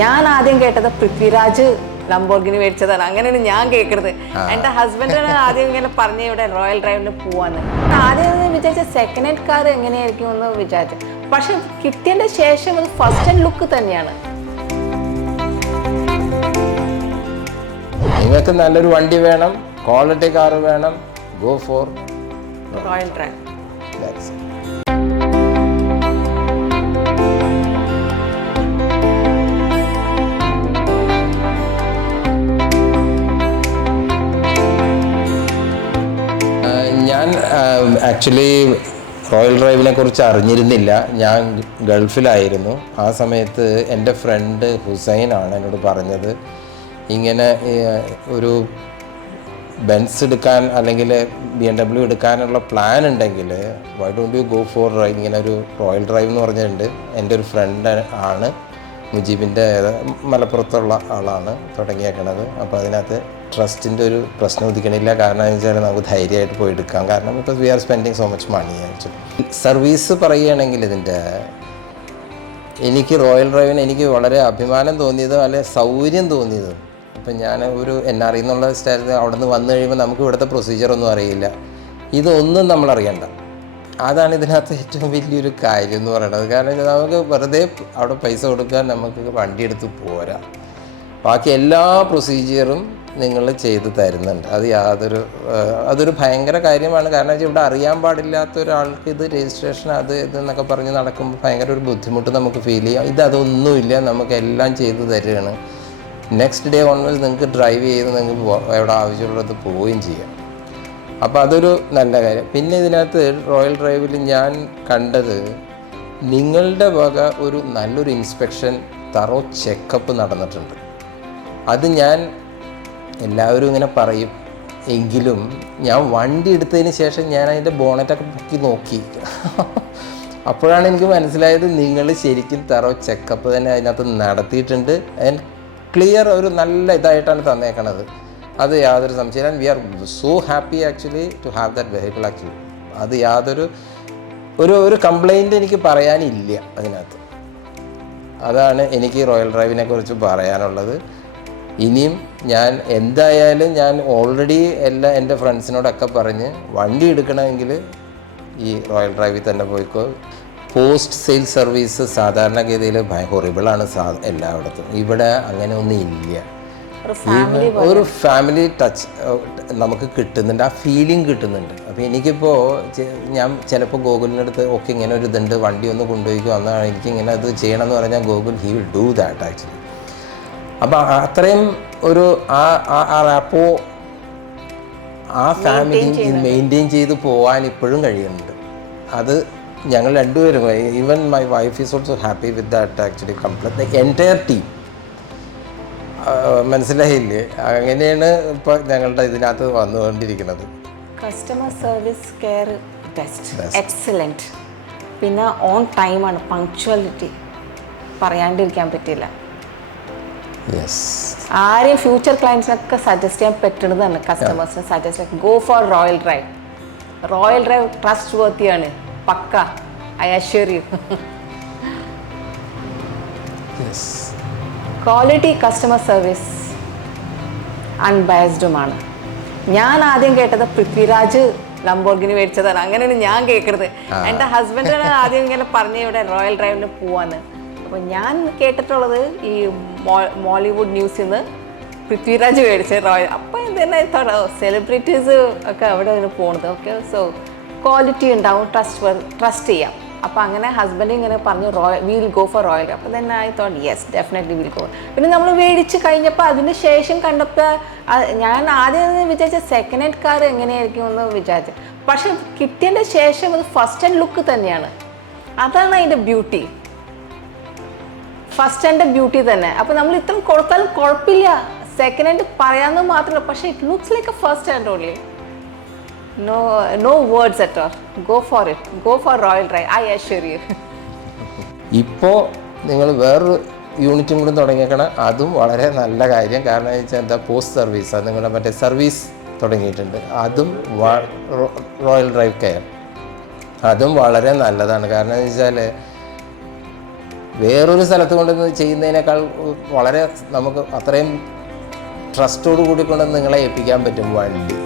ഞാൻ ആദ്യം കേട്ടത് പൃഥ്വിരാജ് ലംബോർഗിനി മേടിച്ചതാണ്, അങ്ങനെയാണ് ഞാൻ കേൾക്കുന്നത്. എൻ്റെ ഹസ്ബൻഡാണ് ആദ്യം ഇങ്ങനെ പറഞ്ഞ ഇവിടെ റോയൽ ഡ്രൈവിന് പോവാന്ന്. ആദ്യം വിചാരിച്ച സെക്കൻഡ് ഹാൻഡ് കാർ എങ്ങനെയായിരിക്കും എന്ന് വിചാരിച്ചു. പക്ഷെ കിട്ടിയതിൻ്റെ ശേഷം അത് ഫസ്റ്റ് ഹാൻഡ് ലുക്ക് തന്നെയാണ്. നിങ്ങൾക്ക് നല്ലൊരു വണ്ടി വേണം, ക്വാളിറ്റി കാർ വേണം, ഗോ ഫോർ റോയൽ ഡ്രൈവ്. ഞാൻ ആക്ച്വലി റോയൽ ഡ്രൈവിനെ കുറിച്ച് അറിഞ്ഞിരുന്നില്ല. ഞാൻ ഗൾഫിലായിരുന്നു. ആ സമയത്ത് എൻ്റെ ഫ്രണ്ട് ഹുസൈനാണ് എന്നോട് പറഞ്ഞത്, ഇങ്ങനെ ഒരു ബെൻസ് എടുക്കാൻ അല്ലെങ്കിൽ BMW എടുക്കാനുള്ള പ്ലാൻ ഉണ്ടെങ്കിൽ why don't you go for drive, ഇങ്ങനെ ഒരു റോയൽ ഡ്രൈവ് എന്ന് പറഞ്ഞിട്ടുണ്ട്. എൻ്റെ ഒരു ഫ്രണ്ട് ആണ്, മുജീബിൻ്റെ മലപ്പുറത്തുള്ള ആളാണ് തുടങ്ങിയേക്കണത്. അപ്പോൾ അതിനകത്ത് ട്രസ്റ്റിൻ്റെ ഒരു പ്രശ്നം ഉദിക്കണില്ല. കാരണം എന്ന് വെച്ചാൽ നമുക്ക് ധൈര്യമായിട്ട് പോയി എടുക്കാം. കാരണം ഇപ്പോൾ we are spending so much money actually. Service പറയുകയാണെങ്കിൽ ഇതിൻ്റെ എനിക്ക് റോയൽ ഡ്രൈവിന് എനിക്ക് വളരെ അഭിമാനം തോന്നിയതും അല്ലെങ്കിൽ സൗകര്യം തോന്നിയതും, ഇപ്പം ഞാൻ ഒരു NRI എന്നുള്ള സ്റ്റൈലിൽ അവിടെ നിന്ന് വന്നു കഴിയുമ്പോൾ നമുക്ക് ഇവിടുത്തെ പ്രൊസീജിയറൊന്നും അറിയില്ല. ഇതൊന്നും നമ്മൾ അറിയണ്ട. അതാണ് ഇതിനകത്ത് ഏറ്റവും വലിയൊരു കാര്യം എന്ന് പറയുന്നത്. കാരണം നമുക്ക് വെറുതെ അവിടെ പൈസ കൊടുക്കാൻ നമുക്ക് വണ്ടി എടുത്ത് പോരാ. ബാക്കി എല്ലാ പ്രൊസീജിയറും നിങ്ങൾ ചെയ്ത് തരുന്നുണ്ട്. അതൊരു ഭയങ്കര കാര്യമാണ്. കാരണം വെച്ചാൽ ഇവിടെ അറിയാൻ പാടില്ലാത്ത ഒരാൾക്ക് ഇത് രജിസ്ട്രേഷൻ അത് ഇതെന്നൊക്കെ പറഞ്ഞ് നടക്കുമ്പോൾ ഭയങ്കര ഒരു ബുദ്ധിമുട്ട് നമുക്ക് ഫീൽ ചെയ്യാം. അതൊന്നുമില്ല, നമുക്ക് എല്ലാം ചെയ്ത് തരികയാണ്. നെക്സ്റ്റ് ഡേ ഓൺവേഴ്സ് നിങ്ങൾക്ക് ഡ്രൈവ് ചെയ്ത് നിങ്ങൾക്ക് എവിടെ ആവശ്യമുള്ളത് പോവുകയും ചെയ്യാം. അപ്പോൾ അതൊരു നല്ല കാര്യം. പിന്നെ ഇതിനകത്ത് റോയൽ ഡ്രൈവിൽ ഞാൻ കണ്ടത് നിങ്ങളുടെ വക ഒരു നല്ലൊരു ഇൻസ്പെക്ഷൻ, തറോ ചെക്കപ്പ് നടന്നിട്ടുണ്ട്. അത് ഞാൻ എല്ലാവരും ഇങ്ങനെ പറയും, എങ്കിലും ഞാൻ വണ്ടി എടുത്തതിന് ശേഷം ഞാൻ അതിൻ്റെ ബോണറ്റൊക്കെ പൊക്കി നോക്കി. അപ്പോഴാണ് എനിക്ക് മനസ്സിലായത് നിങ്ങൾ ശരിക്കും തറോ ചെക്കപ്പ് തന്നെ അതിനകത്ത് നടത്തിയിട്ടുണ്ട്. ആൻഡ് ക്ലിയർ ഒരു നല്ല ഇതായിട്ടാണ് തന്നേക്കണത്. അത് യാതൊരു സംശയം. We are so happy actually to have that vehicle actually. അത് യാതൊരു ഒരു കംപ്ലൈൻറ്റ് എനിക്ക് പറയാനില്ല അതിനകത്ത്. അതാണ് എനിക്ക് റോയൽ ഡ്രൈവിനെ കുറിച്ച് പറയാനുള്ളത്. ഇനിയും ഞാൻ എന്തായാലും ഞാൻ ഓൾറെഡി എൻ്റെ ഫ്രണ്ട്സിനോടൊക്കെ പറഞ്ഞ് വണ്ടി എടുക്കണമെങ്കിൽ ഈ റോയൽ ഡ്രൈവിൽ തന്നെ പോയിക്കോ. പോസ്റ്റ് സെയിൽ സർവീസ് സാധാരണഗതിയിൽ ഹൊറിബിളാണ് എല്ലായിടത്തും. ഇവിടെ അങ്ങനെ ഒന്നും ഇല്ല. ഒരു ഫാമിലി ടച്ച് നമുക്ക് കിട്ടുന്നുണ്ട്, ആ ഫീലിംഗ് കിട്ടുന്നുണ്ട്. അപ്പോൾ എനിക്കിപ്പോൾ ഞാൻ ചിലപ്പോൾ ഗൂഗിളിനടുത്ത് ഓക്കെ ഇങ്ങനെ ഒരു ഇതുണ്ട്, വണ്ടി ഒന്ന് കൊണ്ടുപോയിക്കോ, എന്നാൽ എനിക്കിങ്ങനെ അത് ചെയ്യണമെന്ന് പറഞ്ഞാൽ Google he will do that actually. അപ്പോൾ അത്രയും ഒരു റാപ്പോ ആ ഫാമിലി മെയിൻറ്റെയിൻ ചെയ്ത് പോകാൻ ഇപ്പോഴും കഴിയുന്നുണ്ട്. അത് ഞങ്ങൾ രണ്ടുപേരും, even my wife is also happy with that actually. Complete entire team. മനസ്സിലായില്ലേ? അങ്ങനെയാണ് ഇപ്പോൾ ഞങ്ങളുടെ ഇതിനകത്ത് വന്നുകൊണ്ടിരിക്കുന്നത്. Customer service care best, excellent. പിന്നെ ഓൺ ടൈമാണ്, പങ്ക്ച്വാലിറ്റി പറയാണ്ടിരിക്കാൻ പറ്റില്ല. ആരെയും ഫ്യൂച്ചർ ക്ലയൻസിനൊക്കെ സജസ്റ്റ് ചെയ്യാൻ പറ്റുന്നതാണ്. കസ്റ്റമേഴ്സിന് suggest go for Royal Drive. Royal Drive trust വർത്തിയാണ്, പക്ക. I assure you. Quality customer service അൺബയസ്ഡുമാണ്. ഞാൻ ആദ്യം കേട്ടത് പൃഥ്വിരാജ് ലംബോർഗിനി മേടിച്ചതാണ്, അങ്ങനെയാണ് ഞാൻ കേൾക്കുന്നത്. എൻ്റെ ഹസ്ബൻഡാണ് ആദ്യം ഇങ്ങനെ പറഞ്ഞ ഇവിടെ റോയൽ ഡ്രൈവിന് പോവാന്ന്. അപ്പോൾ ഞാൻ കേട്ടിട്ടുള്ളത് ഈ മോളിവുഡ് ന്യൂസിൽ നിന്ന് പൃഥ്വിരാജ് മേടിച്ച റോയൽ. അപ്പോൾ ഇതന്നെ സെലിബ്രിറ്റീസ് ഒക്കെ അവിടെ പോകുന്നത്. ഓക്കെ, സോ ക്വാളിറ്റി ഉണ്ടാവും, ട്രസ്റ്റ് ചെയ്യാം. അപ്പോൾ അങ്ങനെ ഹസ്ബൻഡ് ഇങ്ങനെ പറഞ്ഞു വിൽ ഗോ ഫോർ റോയൽ. അപ്പോൾ തന്നെ I thought yes definitely will go. പിന്നെ നമ്മൾ മേടിച്ച് കഴിഞ്ഞപ്പോൾ അതിന് ശേഷം കണ്ടപ്പോൾ ഞാൻ ആദ്യം വിചാരിച്ച സെക്കൻഡ് ഹാൻഡ് കാർ എങ്ങനെയായിരിക്കും എന്ന് വിചാരിച്ചു. പക്ഷെ കിട്ടിയതിൻ്റെ ശേഷം അത് ഫസ്റ്റ് ഹാൻഡ് ലുക്ക് തന്നെയാണ്. അതാണ് അതിൻ്റെ ബ്യൂട്ടി, ഫസ്റ്റ് ഹാൻഡ് ബ്യൂട്ടി തന്നെ. അപ്പോൾ നമ്മൾ ഇത്രയും കൊടുത്താലും കുഴപ്പമില്ല, സെക്കൻഡ് ഹാൻഡ് പറയാമെന്ന് മാത്രമല്ല, പക്ഷേ it looks like A first hand only. No words at all. Go for it. Go for Royal Drive. I assure you. ഇപ്പോൾ നിങ്ങൾ വേറൊരു യൂണിറ്റും കൂടി തുടങ്ങിയേക്കണം. അതും വളരെ നല്ല കാര്യം. കാരണം വെച്ചാൽ എന്താ, പോസ്റ്റ് സർവീസ്, അത് നിങ്ങളുടെ മറ്റേ സർവീസ് തുടങ്ങിയിട്ടുണ്ട്. അതും റോയൽ ഡ്രൈവ് കെയർ, അതും വളരെ നല്ലതാണ്. കാരണം എന്ന് വെച്ചാൽ വേറൊരു സ്ഥലത്ത് കൊണ്ടുവന്ന് ചെയ്യുന്നതിനേക്കാൾ വളരെ നമുക്ക് അത്രയും ട്രസ്റ്റോട് കൂടി കൊണ്ടുവന്ന് നിങ്ങളെ ഏൽപ്പിക്കാൻ പറ്റും വണ്ടി.